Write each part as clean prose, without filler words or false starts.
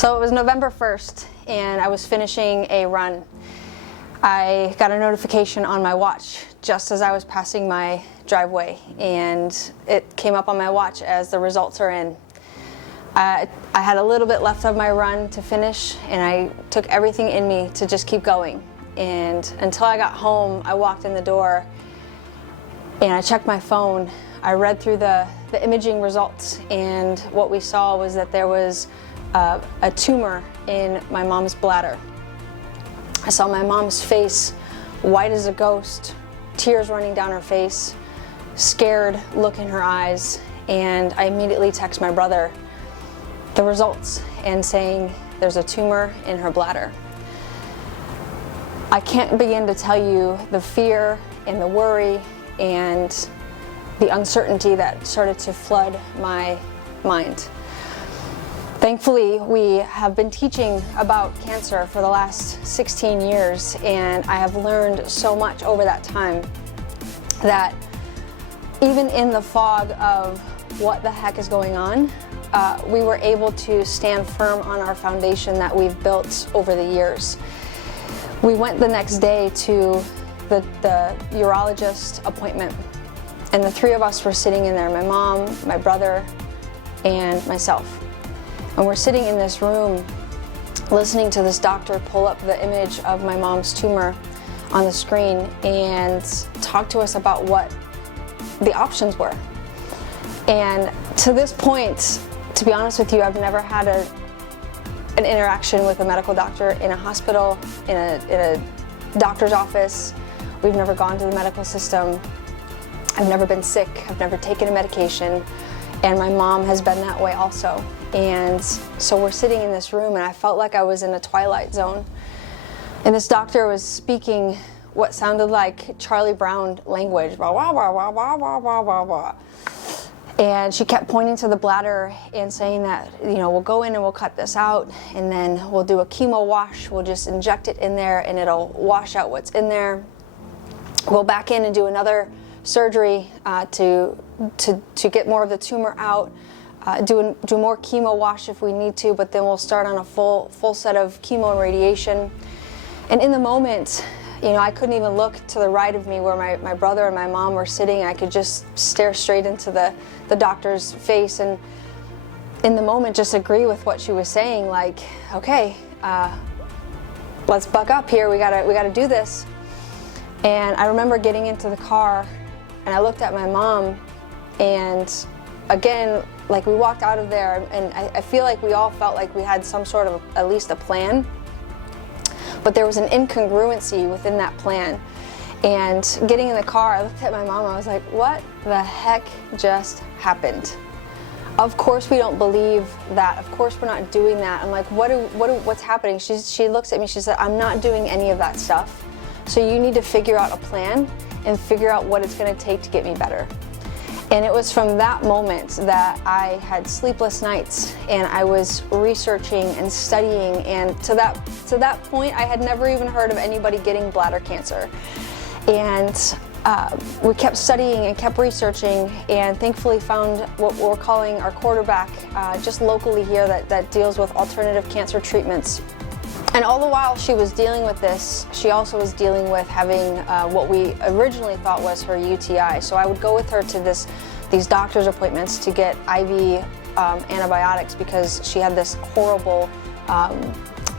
So it was November 1st, and I was finishing a run. I got a notification on my watch just as I was passing my driveway, and it came up on my watch as the results are in. I had a little bit left of my run to finish, and I took everything in me to just keep going. And until I got home, I walked in the door and I checked my phone. I read through the imaging results, and what we saw was that there was a tumor in my mom's bladder. I saw my mom's face white as a ghost, tears running down her face, scared look in her eyes, and I immediately text my brother the results and saying there's a tumor in her bladder. I can't begin to tell you the fear and the worry and the uncertainty that started to flood my mind. Thankfully, we have been teaching about cancer for the last 16 years, and I have learned so much over that time that even in the fog of what the heck is going on, we were able to stand firm on our foundation that we've built over the years. We went the next day to the urologist appointment, and the three of us were sitting in there, my mom, my brother, and myself. And we're sitting in this room listening to this doctor pull up the image of my mom's tumor on the screen and talk to us about what the options were. And to this point, to be honest with you, I've never had an interaction with a medical doctor in a hospital, in a doctor's office. We've never gone to the medical system. I've never been sick. I've never taken a medication. And my mom has been that way also. And so we're sitting in this room, and I felt like I was in a twilight zone. And this doctor was speaking what sounded like Charlie Brown language. Wah, wah, wah, wah, wah, wah, wah, wah, wah. And she kept pointing to the bladder and saying that, we'll go in and we'll cut this out, and then we'll do a chemo wash. We'll just inject it in there, and it'll wash out what's in there. We'll back in and do another surgery to get more of the tumor out. Do more chemo wash if we need to, but then we'll start on a full set of chemo and radiation. And in the moment, I couldn't even look to the right of me where my brother and my mom were sitting. I could just stare straight into the doctor's face, and in the moment just agree with what she was saying, like, okay, let's buck up here, we gotta do this. And I remember getting into the car, and I looked at my mom, and again, like, we walked out of there, and I feel like we all felt like we had some sort of at least a plan, but there was an incongruency within that plan. And getting in the car, I looked at my mom, I was like, what the heck just happened? Of course we don't believe that. Of course we're not doing that. I'm like, what's happening? She looks at me, she said, I'm not doing any of that stuff. So you need to figure out a plan and figure out what it's gonna take to get me better. And it was from that moment that I had sleepless nights, and I was researching and studying, and to that point I had never even heard of anybody getting bladder cancer. And we kept studying and kept researching, and thankfully found what we're calling our quarterback just locally here that deals with alternative cancer treatments. And all the while she was dealing with this, she also was dealing with having what we originally thought was her UTI. So I would go with her to these doctor's appointments to get IV antibiotics because she had this horrible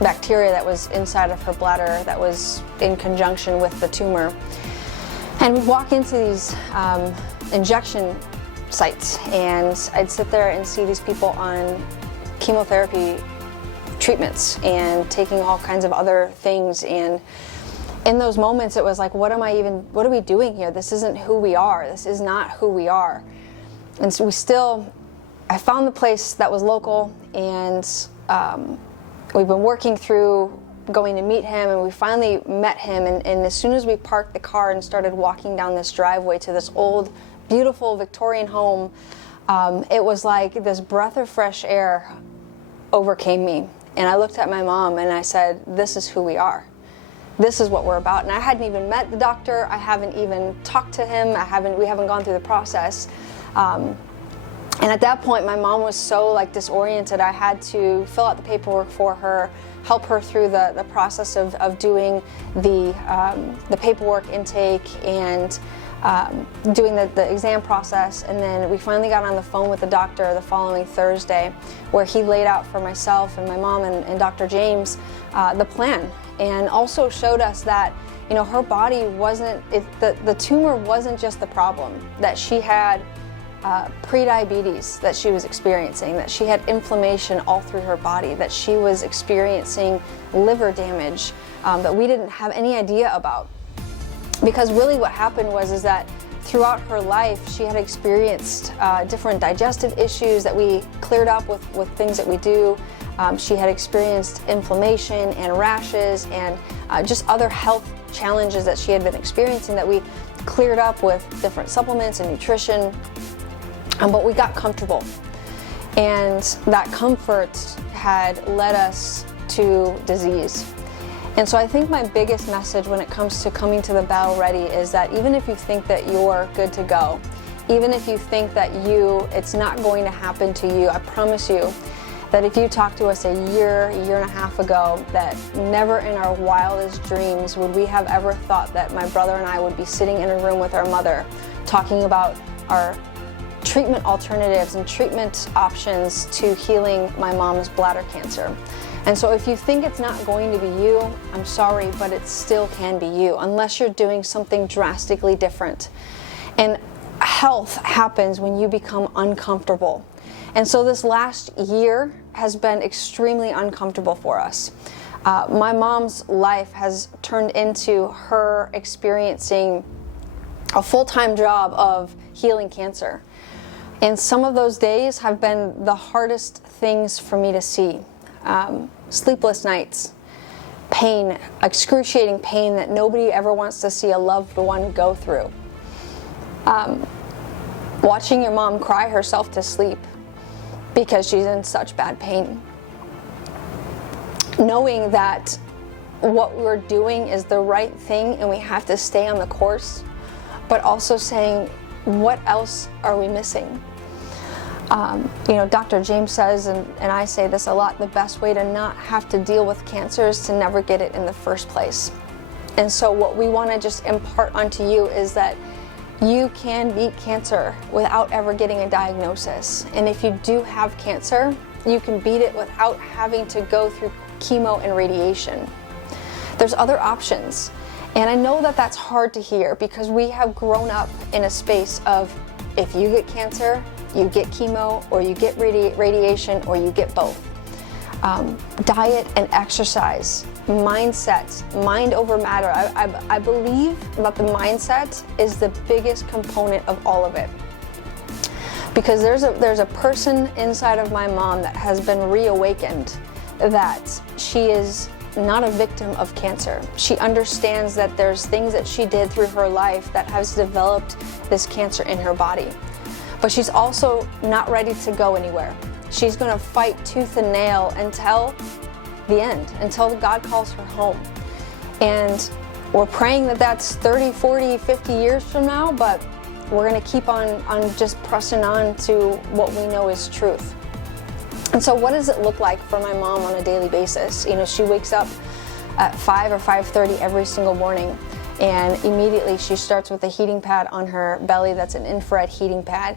bacteria that was inside of her bladder that was in conjunction with the tumor. And we'd walk into these injection sites, and I'd sit there and see these people on chemotherapy treatments and taking all kinds of other things, and in those moments it was like, what are we doing here? This isn't who we are. This is not who we are. And so I found the place that was local, and we've been working through going to meet him, and we finally met him, and as soon as we parked the car and started walking down this driveway to this old beautiful Victorian home, it was like this breath of fresh air overcame me. And I looked at my mom and I said, this is who we are. This is what we're about. And I hadn't even met the doctor. I haven't even talked to him. We haven't gone through the process. And at that point, my mom was so disoriented. I had to fill out the paperwork for her, help her through the process of doing the paperwork intake and doing the exam process. And then we finally got on the phone with the doctor the following Thursday, where he laid out for myself and my mom and Dr. James the plan, and also showed us that her body wasn't, the tumor wasn't just the problem, that she had pre-diabetes that she was experiencing, that she had inflammation all through her body, that she was experiencing liver damage that we didn't have any idea about. Because really what happened was that throughout her life she had experienced different digestive issues that we cleared up with things that we do. She had experienced inflammation and rashes and just other health challenges that she had been experiencing that we cleared up with different supplements and nutrition. But we got comfortable, and that comfort had led us to disease. And so I think my biggest message when it comes to coming to the battle ready is that even if you think that you're good to go, even if you think that it's not going to happen to you, I promise you that if you talked to us a year and a half ago, that never in our wildest dreams would we have ever thought that my brother and I would be sitting in a room with our mother talking about our treatment alternatives and treatment options to healing my mom's bladder cancer. And so if you think it's not going to be you, I'm sorry, but it still can be you, unless you're doing something drastically different. And health happens when you become uncomfortable. And so this last year has been extremely uncomfortable for us. My mom's life has turned into her experiencing a full-time job of healing cancer. And some of those days have been the hardest things for me to see. Sleepless nights, pain, excruciating pain that nobody ever wants to see a loved one go through. Watching your mom cry herself to sleep because she's in such bad pain. Knowing that what we're doing is the right thing and we have to stay on the course, but also saying, what else are we missing? Dr. James says, and I say this a lot, the best way to not have to deal with cancer is to never get it in the first place. And so what we want to just impart onto you is that you can beat cancer without ever getting a diagnosis. And if you do have cancer, you can beat it without having to go through chemo and radiation. There's other options. And I know that that's hard to hear because we have grown up in a space of, if you get cancer, you get chemo, or you get radiation, or you get both. Diet and exercise, mindset, mind over matter. I believe that the mindset is the biggest component of all of it. Because there's a person inside of my mom that has been reawakened, that she is not a victim of cancer. She understands that there's things that she did through her life that has developed this cancer in her body. But she's also not ready to go anywhere. She's going to fight tooth and nail until the end, until God calls her home. And we're praying that that's 30, 40, 50 years from now, but we're going to keep on just pressing on to what we know is truth. And so what does it look like for my mom on a daily basis? She wakes up at 5 or 5:30 every single morning, and immediately she starts with a heating pad on her belly that's an infrared heating pad.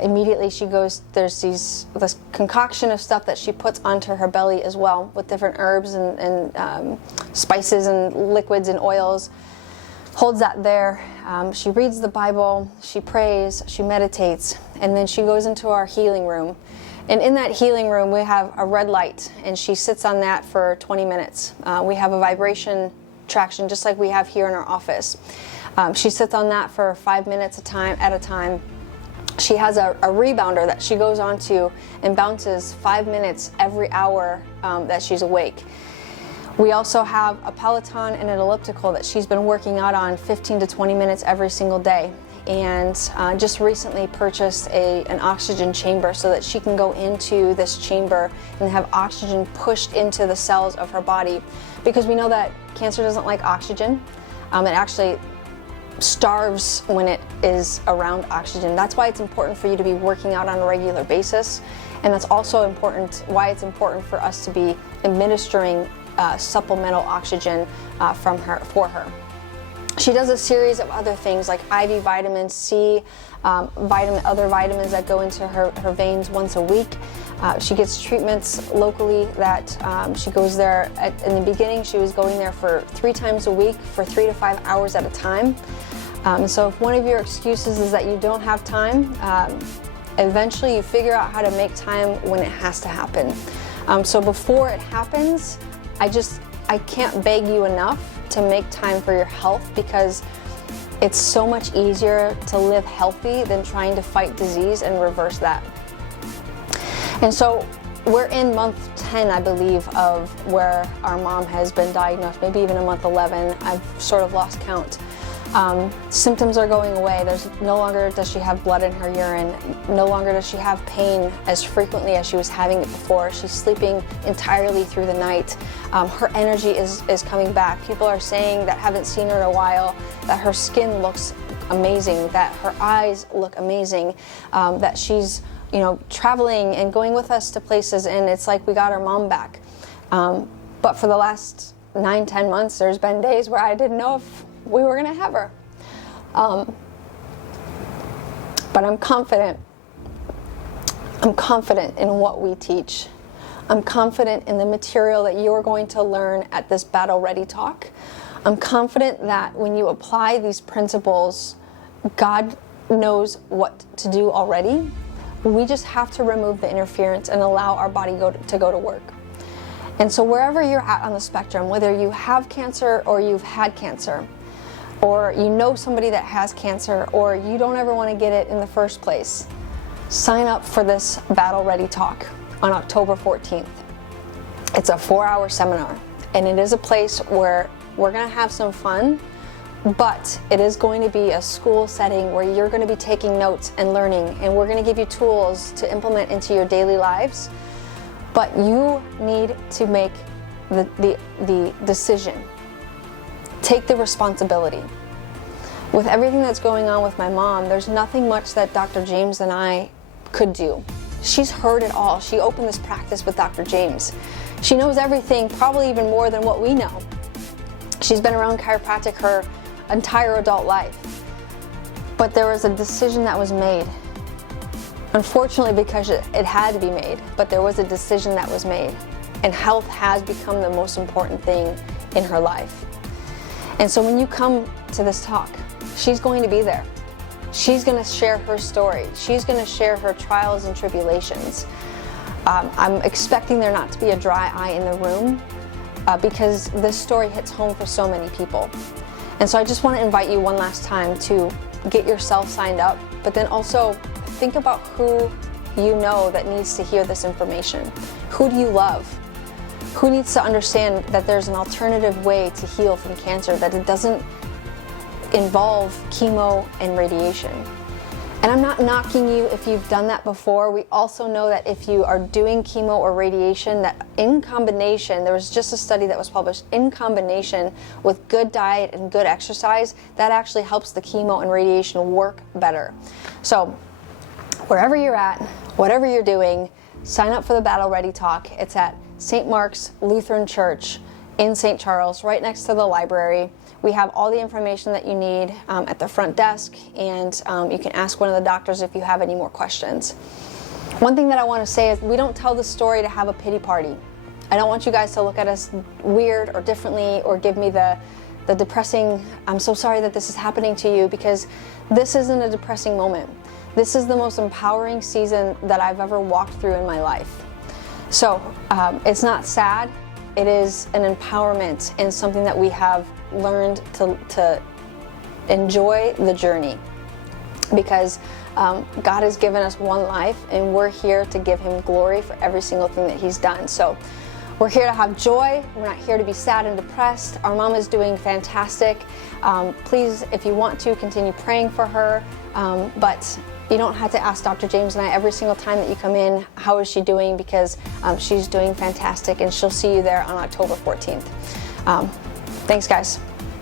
Immediately she goes, there's this concoction of stuff that she puts onto her belly as well, with different herbs and spices and liquids and oils. Holds that there. She reads the Bible, she prays, she meditates, and then she goes into our healing room. And in that healing room, we have a red light, and she sits on that for 20 minutes. We have a vibration traction, just like we have here in our office. She sits on that for 5 minutes at a time. She has a rebounder that she goes onto and bounces 5 minutes every hour that she's awake. We also have a Peloton and an elliptical that she's been working out on 15 to 20 minutes every single day. And just recently purchased an oxygen chamber so that she can go into this chamber and have oxygen pushed into the cells of her body, because we know that cancer doesn't like oxygen. It actually starves when it is around oxygen. That's why it's important for you to be working out on a regular basis, and that's also why it's important for us to be administering supplemental oxygen for her. She does a series of other things like IV vitamin C, other vitamins that go into her veins once a week. She gets treatments locally that she goes there. In the beginning, she was going there for 3 times a week for 3 to 5 hours at a time. So if one of your excuses is that you don't have time, eventually you figure out how to make time when it has to happen. So before it happens, I can't beg you enough to make time for your health, because it's so much easier to live healthy than trying to fight disease and reverse that. And so we're in month 10, I believe, of where our mom has been diagnosed, maybe even in month 11. I've sort of lost count. Symptoms are going away. No longer does she have blood in her urine. No longer does she have pain as frequently as she was having it before. She's sleeping entirely through the night. Her energy is coming back. People are saying that haven't seen her in a while that her skin looks amazing, that her eyes look amazing, that she's traveling and going with us to places, and it's like we got our mom back. But for the last 9-10 months, there's been days where I didn't know if we were going to have her. But I'm confident. I'm confident in what we teach. I'm confident in the material that you're going to learn at this Battle Ready Talk. I'm confident that when you apply these principles, God knows what to do already. We just have to remove the interference and allow our body to go to work. And so wherever you're at on the spectrum, whether you have cancer or you've had cancer, or you know somebody that has cancer, or you don't ever want to get it in the first place, sign up for this Battle Ready Talk on October 14th. It's a 4-hour seminar, and it is a place where we're going to have some fun, but it is going to be a school setting where you're going to be taking notes and learning, and we're going to give you tools to implement into your daily lives. But you need to make the decision. Take the responsibility. With everything that's going on with my mom, there's nothing much that Dr. James and I could do. She's heard it all. She opened this practice with Dr. James. She knows everything, probably even more than what we know. She's been around chiropractic her entire adult life. But there was a decision that was made. Unfortunately, because it had to be made, but there was a decision that was made. And health has become the most important thing in her life. And so when you come to this talk, she's going to be there. She's going to share her story. She's going to share her trials and tribulations. I'm expecting there not to be a dry eye in the room because this story hits home for so many people. And so I just want to invite you one last time to get yourself signed up, but then also think about who you know that needs to hear this information. Who do you love? Who needs to understand that there's an alternative way to heal from cancer, that it doesn't involve chemo and radiation? And I'm not knocking you if you've done that before. We also know that if you are doing chemo or radiation, that in combination, there was just a study that was published, in combination with good diet and good exercise, that actually helps the chemo and radiation work better. So wherever you're at, whatever you're doing, sign up for the Battle Ready Talk. It's at St. Mark's Lutheran Church in St. Charles, right next to the library. We have all the information that you need at the front desk, and you can ask one of the doctors if you have any more questions. One thing that I want to say is we don't tell the story to have a pity party. I don't want you guys to look at us weird or differently or give me the depressing, I'm so sorry that this is happening to you, because this isn't a depressing moment. This is the most empowering season that I've ever walked through in my life. So it's not sad, it is an empowerment and something that we have learned to enjoy the journey, because God has given us one life and we're here to give Him glory for every single thing that He's done. So we're here to have joy. We're not here to be sad and depressed. Our mom is doing fantastic. Please, if you want to, continue praying for her, but you don't have to ask Dr. James and I every single time that you come in, how is she doing, because she's doing fantastic, and she'll see you there on October 14th. Thanks, guys.